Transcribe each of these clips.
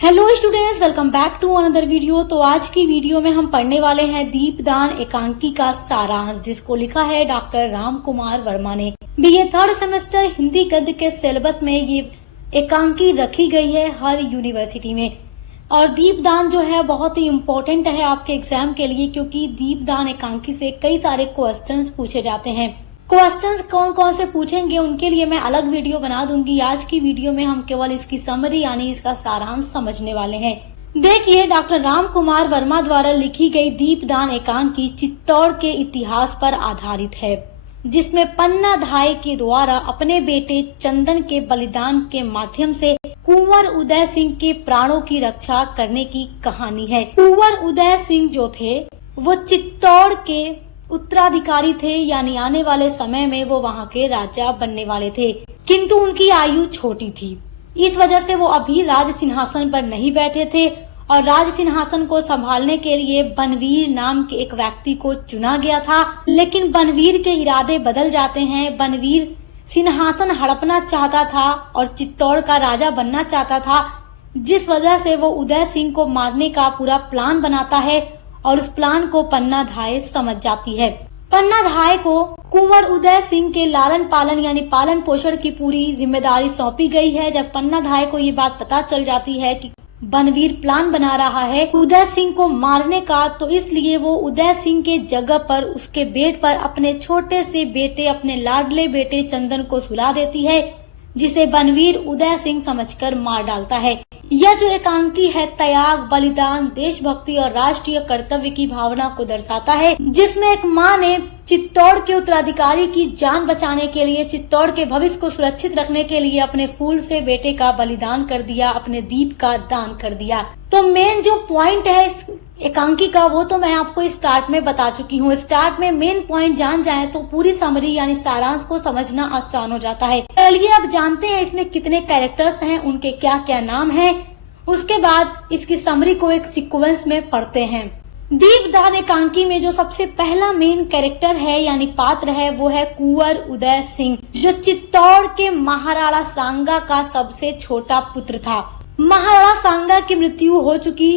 Hello students, welcome back to another video. तो आज की वीडियो में हम पढ़ने वाले हैं दीपदान एकांकी का सारांश, जिसको लिखा है डॉक्टर राम कुमार वर्मा ने। बीए थर्ड सेमेस्टर हिंदी गद्य के सिलेबस में ये एकांकी रखी गई है हर यूनिवर्सिटी में। और दीपदान जो है बहुत ही इम्पोर्टेंट है आपके एग्जाम के लिए, क्योंकि दीपदान एकांकी से कई सारे क्वेश्चंस पूछे जाते हैं। क्वेश्चंस कौन कौन से पूछेंगे उनके लिए मैं अलग वीडियो बना दूंगी। आज की वीडियो में हम केवल इसकी समरी यानी इसका सारांश समझने वाले हैं। देखिए, डॉक्टर राम कुमार वर्मा द्वारा लिखी गई दीपदान एकांकी चित्तौड़ के इतिहास पर आधारित है, जिसमें पन्ना धाय के द्वारा अपने बेटे चंदन के बलिदान के माध्यम से कुंवर उदय सिंह के प्राणों की रक्षा करने की कहानी है। कुंवर उदय सिंह जो थे वो चित्तौड़ के उत्तराधिकारी थे, यानी आने वाले समय में वो वहाँ के राजा बनने वाले थे, किंतु उनकी आयु छोटी थी। इस वजह से वो अभी राज सिंहासन पर नहीं बैठे थे और राज सिंहासन को संभालने के लिए बनवीर नाम के एक व्यक्ति को चुना गया था। लेकिन बनवीर के इरादे बदल जाते हैं। बनवीर सिंहासन हड़पना चाहता था और चित्तौड़ का राजा बनना चाहता था, जिस वजह से वो उदय सिंह को मारने का पूरा प्लान बनाता है और उस प्लान को पन्ना धाय समझ जाती है। पन्ना धाय को कुंवर उदय सिंह के लालन पालन यानी पालन पोषण की पूरी जिम्मेदारी सौंपी गई है। जब पन्ना धाय को ये बात पता चल जाती है कि बनवीर प्लान बना रहा है उदय सिंह को मारने का, तो इसलिए वो उदय सिंह के जगह पर उसके बेड पर अपने छोटे से बेटे, अपने लाडले बेटे चंदन को सुला देती है, जिसे बनवीर उदय सिंह समझकर मार डालता है। यह जो एकांकी है त्याग, बलिदान, देशभक्ति और राष्ट्रीय कर्तव्य की भावना को दर्शाता है, जिसमें एक माँ ने चित्तौड़ के उत्तराधिकारी की जान बचाने के लिए, चित्तौड़ के भविष्य को सुरक्षित रखने के लिए अपने फूल से बेटे का बलिदान कर दिया, अपने दीप का दान कर दिया। तो मेन जो पॉइंट है इस एकांकी का वो तो मैं आपको स्टार्ट में बता चुकी हूँ। स्टार्ट में मेन पॉइंट जान जाए तो पूरी समरी यानी सारांश को समझना आसान हो जाता है। चलिए अब जानते हैं इसमें कितने कैरेक्टर्स हैं, उनके क्या क्या नाम हैं। उसके बाद इसकी समरी को एक सीक्वेंस में पढ़ते हैं। दीपदान एकांकी में जो सबसे पहला मेन कैरेक्टर है यानी पात्र है वो है कुंवर उदय सिंह, जो चित्तौड़ के महाराणा सांगा का सबसे छोटा पुत्र था। महाराणा सांगा की मृत्यु हो चुकी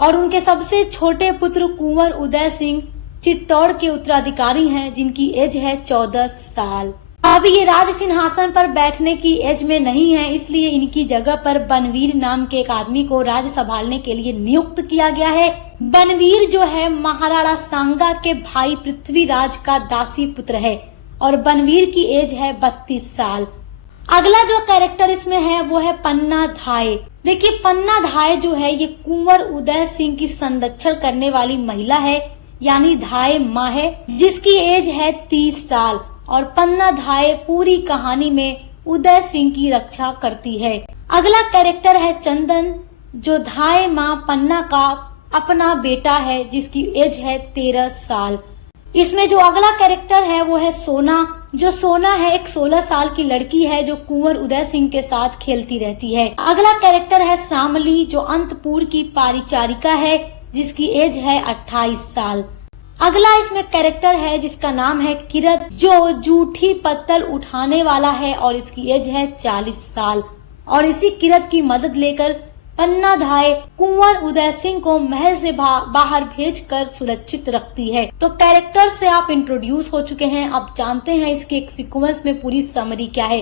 और उनके सबसे छोटे पुत्र कुंवर उदय सिंह चित्तौड़ के उत्तराधिकारी हैं, जिनकी एज है 14 साल। अभी ये राज सिंहासन पर बैठने की एज में नहीं है, इसलिए इनकी जगह पर बनवीर नाम के एक आदमी को राज संभालने के लिए नियुक्त किया गया है। बनवीर जो है महाराणा सांगा के भाई पृथ्वीराज का दासी पुत्र है और बनवीर की एज है 32 साल। अगला जो कैरेक्टर इसमें है वो है पन्ना धाय। देखिए, पन्ना धाय जो है ये कुंवर उदय सिंह की संरक्षण करने वाली महिला है, यानी धाय माँ है, जिसकी एज है 30 साल और पन्ना धाय पूरी कहानी में उदय सिंह की रक्षा करती है। अगला कैरेक्टर है चंदन, जो धाय माँ पन्ना का अपना बेटा है, जिसकी एज है 13 साल। इसमें जो अगला कैरेक्टर है वो है सोना, जो सोना है एक 16 साल की लड़की है जो कुंवर उदय सिंह के साथ खेलती रहती है। अगला कैरेक्टर है शामली, जो अंतपुर की परिचारिका है, जिसकी एज है 28 साल। अगला इसमें कैरेक्टर है जिसका नाम है किरत, जो जूठी पत्तल उठाने वाला है और इसकी एज है 40 साल। और इसी किरत की मदद लेकर पन्ना धाय कुंवर उदय सिंह को महल से बाहर भेजकर सुरक्षित रखती है। तो कैरेक्टर से आप इंट्रोड्यूस हो चुके हैं। अब जानते हैं इसके एक सीक्वेंस में पूरी समरी क्या है,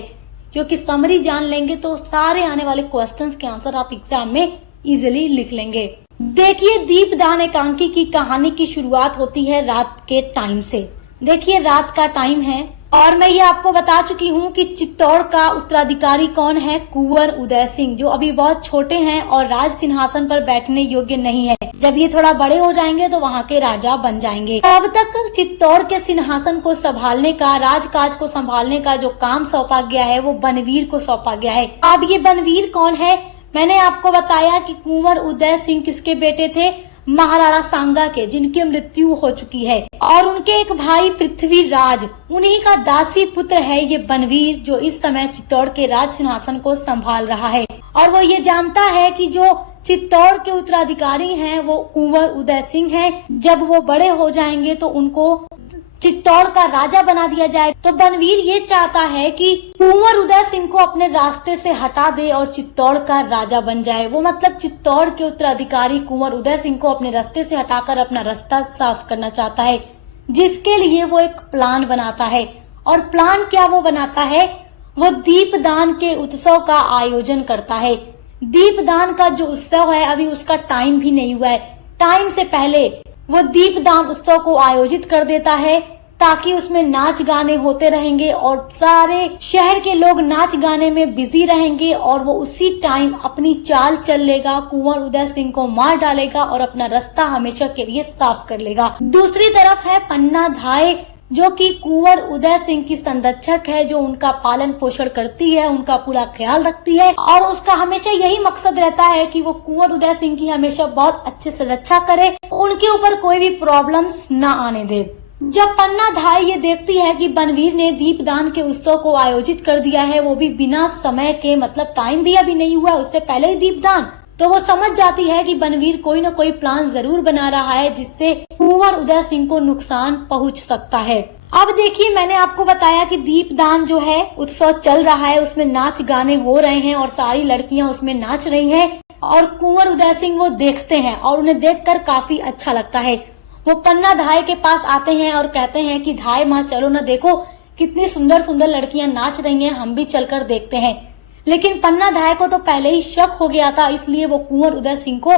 क्योंकि समरी जान लेंगे तो सारे आने वाले क्वेश्चंस के आंसर आप एग्जाम में इजीली लिख लेंगे। देखिए, दीपदान एकांकी की कहानी की शुरुआत होती है रात के टाइम से। देखिए, रात का टाइम है और मैं ये आपको बता चुकी हूँ कि चित्तौड़ का उत्तराधिकारी कौन है, कुंवर उदय सिंह, जो अभी बहुत छोटे हैं और राज सिंहासन पर बैठने योग्य नहीं है। जब ये थोड़ा बड़े हो जाएंगे तो वहाँ के राजा बन जाएंगे। अब तक चित्तौड़ के सिंहासन को संभालने का, राजकाज को संभालने का जो काम सौंपा गया है वो बनवीर को सौंपा गया है। अब ये बनवीर कौन है? मैंने आपको बताया कि कुंवर उदय सिंह किसके बेटे थे, महाराणा सांगा के, जिनकी मृत्यु हो चुकी है, और उनके एक भाई पृथ्वीराज, उन्हीं का दासी पुत्र है ये बनवीर, जो इस समय चित्तौड़ के राज सिंहासन को संभाल रहा है। और वो ये जानता है कि जो चित्तौड़ के उत्तराधिकारी हैं वो कुंवर उदय सिंह हैं। जब वो बड़े हो जाएंगे तो उनको चित्तौड़ का राजा बना दिया जाए। तो बनवीर ये चाहता है कि कुंवर उदय सिंह को अपने रास्ते से हटा दे और चित्तौड़ का राजा बन जाए। वो मतलब चित्तौड़ के उत्तराधिकारी कुंवर उदय सिंह को अपने रास्ते से हटाकर अपना रास्ता साफ करना चाहता है, जिसके लिए वो एक प्लान बनाता है। और प्लान क्या वो बनाता है, वो दीपदान के उत्सव का आयोजन करता है। दीपदान का जो उत्सव है अभी उसका टाइम भी नहीं हुआ है, टाइम से पहले वो दीपदान उत्सव को आयोजित कर देता है, ताकि उसमें नाच गाने होते रहेंगे और सारे शहर के लोग नाच गाने में बिजी रहेंगे और वो उसी टाइम अपनी चाल चल लेगा, कुंवर उदय सिंह को मार डालेगा और अपना रास्ता हमेशा के लिए साफ कर लेगा। दूसरी तरफ है पन्ना धाय, जो कि कुंवर उदय सिंह की संरक्षक है, जो उनका पालन पोषण करती है, उनका पूरा ख्याल रखती है और उसका हमेशा यही मकसद रहता है कि वो कुंवर उदय सिंह की हमेशा बहुत अच्छे से रक्षा करे, उनके ऊपर कोई भी प्रॉब्लम्स न आने दे। जब पन्ना धाय ये देखती है कि बनवीर ने दीपदान के उत्सव को आयोजित कर दिया है, वो भी बिना समय के, मतलब टाइम भी अभी नहीं हुआ, उससे पहले ही दीपदान, तो वो समझ जाती है कि बनवीर कोई न कोई प्लान जरूर बना रहा है जिससे कुंवर उदय सिंह को नुकसान पहुंच सकता है। अब देखिए, मैंने आपको बताया कि दीपदान जो है उत्सव चल रहा है, उसमें नाच गाने हो रहे हैं और सारी लड़कियां उसमें नाच रही हैं और कुंवर उदय सिंह वो देखते हैं और उन्हें देखकर काफी अच्छा लगता है। वो पन्ना धाय के पास आते हैं और कहते हैं कि धाय माँ चलो ना, देखो कितनी सुंदर सुंदर लड़कियां नाच रही हैं, हम भी चलकर देखते हैं। लेकिन पन्ना धाय को तो पहले ही शक हो गया था, इसलिए वो कुंवर उदय सिंह को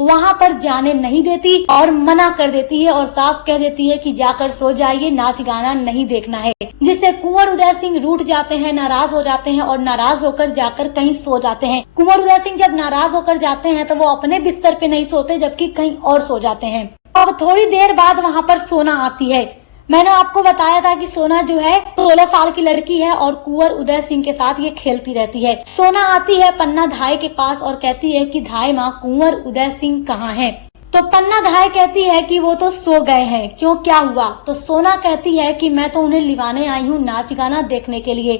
वहां पर जाने नहीं देती और मना कर देती है और साफ कह देती है कि जाकर सो जाइए, नाच गाना नहीं देखना है। जिससे कुंवर उदय सिंह रूठ जाते हैं, नाराज हो जाते हैं और नाराज होकर जाकर कहीं सो जाते हैं। कुंवर उदय सिंह जब नाराज होकर जाते हैं तो वो अपने बिस्तर पे नहीं सोते, जबकि कहीं और सो जाते हैं। अब थोड़ी देर बाद वहाँ पर सोना आती है। मैंने आपको बताया था कि सोना जो है 16 साल की लड़की है और कुंवर उदय सिंह के साथ ये खेलती रहती है। सोना आती है पन्ना धाय के पास और कहती है कि धाय माँ, कुंवर उदय सिंह कहाँ हैं? तो पन्ना धाय कहती है कि वो तो सो गए हैं। क्यों, क्या हुआ? तो सोना कहती है कि मैं तो उन्हें लिवाने आई हूँ नाच गाना देखने के लिए,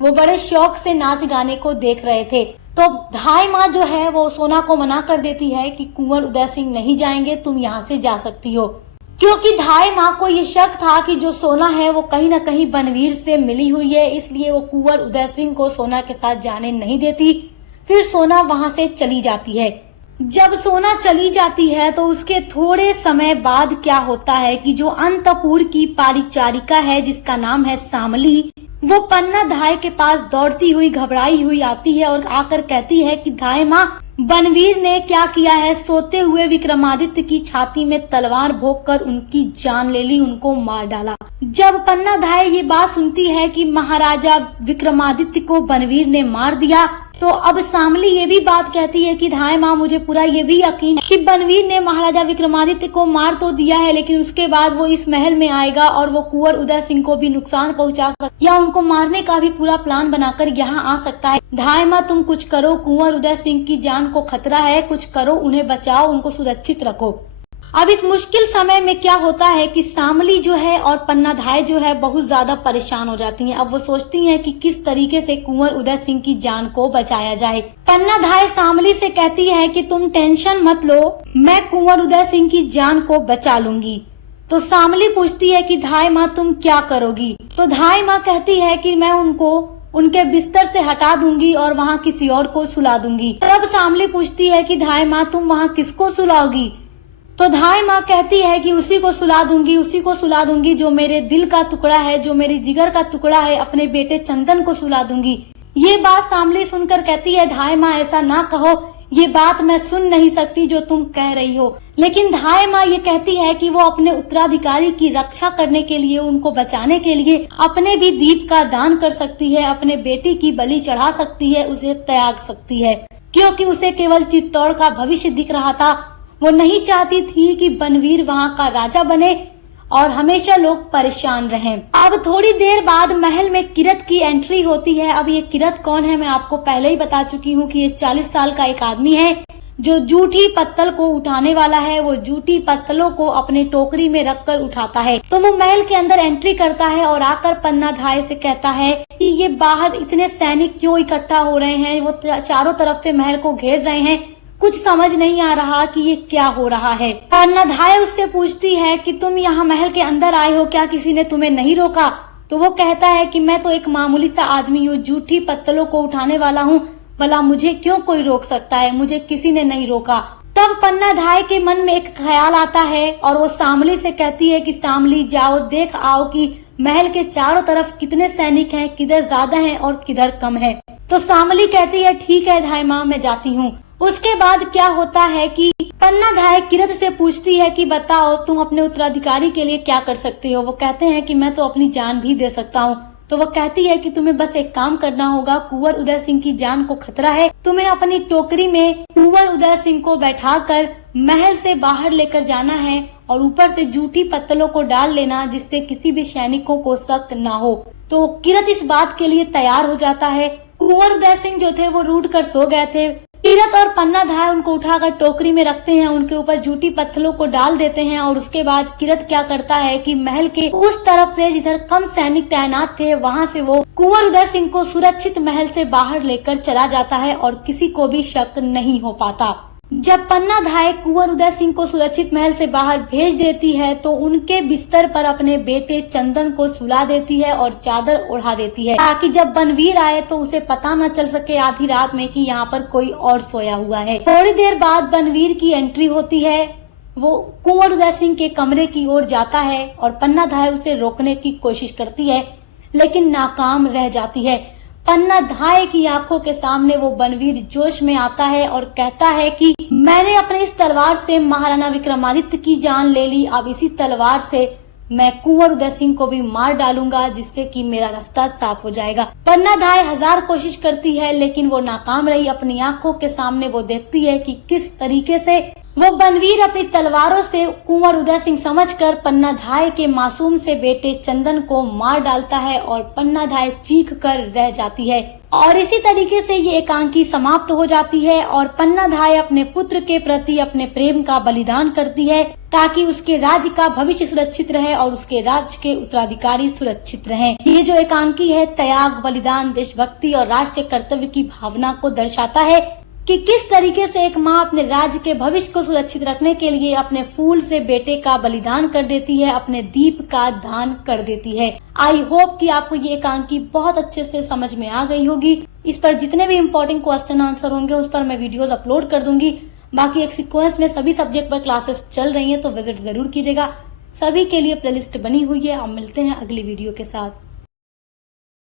वो बड़े शौक से नाच गाने को देख रहे थे। तो धाय माँ जो है वो सोना को मना कर देती है कि कुंवर उदय सिंह नहीं जाएंगे, तुम यहाँ से जा सकती हो। क्योंकि धाय माँ को ये शक था कि जो सोना है वो कहीं न कहीं बनवीर से मिली हुई है, इसलिए वो कुंवर उदय सिंह को सोना के साथ जाने नहीं देती। फिर सोना वहाँ से चली जाती है। जब सोना चली जाती है तो उसके थोड़े समय बाद क्या होता है कि जो अंतपुर की परिचारिका है, जिसका नाम है शामली, वो पन्ना धाय के पास दौड़ती हुई घबराई हुई आती है और आकर कहती है कि धाय माँ, बनवीर ने क्या किया है, सोते हुए विक्रमादित्य की छाती में तलवार भोंककर उनकी जान ले ली, उनको मार डाला। जब पन्ना धाय ये बात सुनती है कि महाराजा विक्रमादित्य को बनवीर ने मार दिया, तो अब शामली ये भी बात कहती है कि धाय माँ, मुझे पूरा ये भी यकीन है कि बनवीर ने महाराजा विक्रमादित्य को मार तो दिया है, लेकिन उसके बाद वो इस महल में आएगा और वो कुंवर उदय सिंह को भी नुकसान पहुंचा सकता या उनको मारने का भी पूरा प्लान बनाकर यहाँ आ सकता है। धाय माँ, तुम कुछ करो, कुंवर उदय सिंह की जान को खतरा है, कुछ करो, उन्हें बचाओ, उनको सुरक्षित रखो। अब इस मुश्किल समय में क्या होता है कि शामली जो है और पन्ना धाय जो है बहुत ज्यादा परेशान हो जाती हैं। अब वो सोचती हैं कि किस तरीके से कुंवर उदय सिंह की जान को बचाया जाए। पन्ना धाय शामली से कहती है कि तुम टेंशन मत लो, मैं कुंवर उदय सिंह की जान को बचा लूंगी। तो शामली पूछती है कि धाय माँ, तुम क्या करोगी? तो धाय माँ कहती है कि मैं उनको उनके बिस्तर से हटा दूंगी और वहाँ किसी और को सुला दूंगी। तब शामली पूछती है कि धाय माँ, तुम वहाँ किसको सुलाओगी? तो धाय माँ कहती है कि उसी को सुला दूंगी जो मेरे दिल का टुकड़ा है, जो मेरे जिगर का टुकड़ा है, अपने बेटे चंदन को सुला दूंगी। ये बात शामली सुनकर कहती है, धाय माँ ऐसा ना कहो, ये बात मैं सुन नहीं सकती जो तुम कह रही हो। लेकिन धाय माँ ये कहती है कि वो अपने उत्तराधिकारी की रक्षा करने के लिए, उनको बचाने के लिए अपने भी दीप का दान कर सकती है, अपने बेटी की बलि चढ़ा सकती है, उसे त्याग सकती है, क्योंकि उसे केवल चित्तौड़ का भविष्य दिख रहा था। वो नहीं चाहती थी कि बनवीर वहाँ का राजा बने और हमेशा लोग परेशान रहें। अब थोड़ी देर बाद महल में किरत की एंट्री होती है। अब ये किरत कौन है, मैं आपको पहले ही बता चुकी हूँ कि ये 40 साल का एक आदमी है जो जूठी पत्तल को उठाने वाला है। वो जूठी पत्तलों को अपने टोकरी में रखकर उठाता है। तो वो महल के अंदर एंट्री करता है और आकर पन्ना धाय से कहता है कि ये बाहर इतने सैनिक क्यों इकट्ठा हो रहे हैं, वो चारों तरफ से महल को घेर रहे हैं, कुछ समझ नहीं आ रहा कि ये क्या हो रहा है। अन्नधाय उससे पूछती है कि तुम यहाँ महल के अंदर आए हो, क्या किसी ने तुम्हें नहीं रोका? तो वो कहता है कि मैं तो एक मामूली सा आदमी हूँ, जूठी पत्तलों को उठाने वाला हूँ, भला मुझे क्यों कोई रोक सकता है, मुझे किसी ने नहीं रोका। तब पन्नाधाय के मन में एक ख्याल आता है और वो शामली से कहती है कि शामली जाओ देख आओ कि महल के चारों तरफ कितने सैनिक हैं, किधर ज्यादा हैं और किधर कम है। तो शामली कहती है ठीक है धाय माँ, मैं जाती हूँ। उसके बाद क्या होता है कि पन्नाधाय किरत से पूछती है कि बताओ तुम अपने उत्तराधिकारी के लिए क्या कर सकते हो। वो कहते हैं कि मैं तो अपनी जान भी दे सकता हूँ। तो वो कहती है कि तुम्हें बस एक काम करना होगा, कुंवर उदय सिंह की जान को खतरा है, तुम्हें अपनी टोकरी में कुंवर उदय सिंह को बैठाकर महल से बाहर लेकर जाना है और ऊपर से जूठी पत्तलों को डाल लेना जिससे किसी भी सैनिकों को शक ना हो। तो किरत इस बात के लिए तैयार हो जाता है। कुंवर उदय सिंह जो थे वो रूठ कर सो गए थे। किरत और पन्नाधाय उनको उठाकर टोकरी में रखते हैं, उनके ऊपर जूठी पत्थरों को डाल देते हैं और उसके बाद किरत क्या करता है कि महल के उस तरफ से जिधर कम सैनिक तैनात थे वहां से वो कुंवर उदय सिंह को सुरक्षित महल से बाहर लेकर चला जाता है और किसी को भी शक नहीं हो पाता। जब पन्नाधाय कुंवर उदय सिंह को सुरक्षित महल से बाहर भेज देती है तो उनके बिस्तर पर अपने बेटे चंदन को सुला देती है और चादर ओढ़ा देती है ताकि जब बनवीर आए तो उसे पता न चल सके आधी रात में कि यहाँ पर कोई और सोया हुआ है। थोड़ी देर बाद बनवीर की एंट्री होती है। वो कुंवर उदय सिंह के कमरे की ओर जाता है और पन्नाधाय उसे रोकने की कोशिश करती है लेकिन नाकाम रह जाती है। पन्नाधाय की आंखों के सामने वो बनवीर जोश में आता है और कहता है कि मैंने अपने इस तलवार से महाराणा विक्रमादित्य की जान ले ली, अब इसी तलवार से मैं कुंवर उदय सिंह को भी मार डालूंगा जिससे कि मेरा रास्ता साफ हो जाएगा। पन्नाधाय 1000 कोशिश करती है लेकिन वो नाकाम रही। अपनी आंखों के सामने वो देखती है कि किस तरीके से वो बनवीर अपनी तलवारों से कुंवर उदय सिंह समझकर पन्नाधाय के मासूम से बेटे चंदन को मार डालता है और पन्नाधाय चीख कर रह जाती है। और इसी तरीके से ये एकांकी समाप्त हो जाती है और पन्नाधाय अपने पुत्र के प्रति अपने प्रेम का बलिदान करती है ताकि उसके राज्य का भविष्य सुरक्षित रहे और उसके राज्य के उत्तराधिकारी सुरक्षित रहें। ये जो एकांकी है त्याग, बलिदान, देशभक्ति और राष्ट्रीय कर्तव्य की भावना को दर्शाता है कि किस तरीके से एक माँ अपने राज्य के भविष्य को सुरक्षित रखने के लिए अपने फूल से बेटे का बलिदान कर देती है, अपने दीप का दान कर देती है। आई होप कि आपको ये एकांकी बहुत अच्छे से समझ में आ गई होगी। इस पर जितने भी इम्पोर्टेंट क्वेश्चन आंसर होंगे उस पर मैं वीडियोस अपलोड कर दूंगी। बाकी एक सीक्वेंस में सभी सब्जेक्ट पर क्लासेस चल रही है तो विजिट जरूर कीजिएगा। सभी के लिए प्लेलिस्ट बनी हुई है। अब मिलते हैं अगली वीडियो के साथ।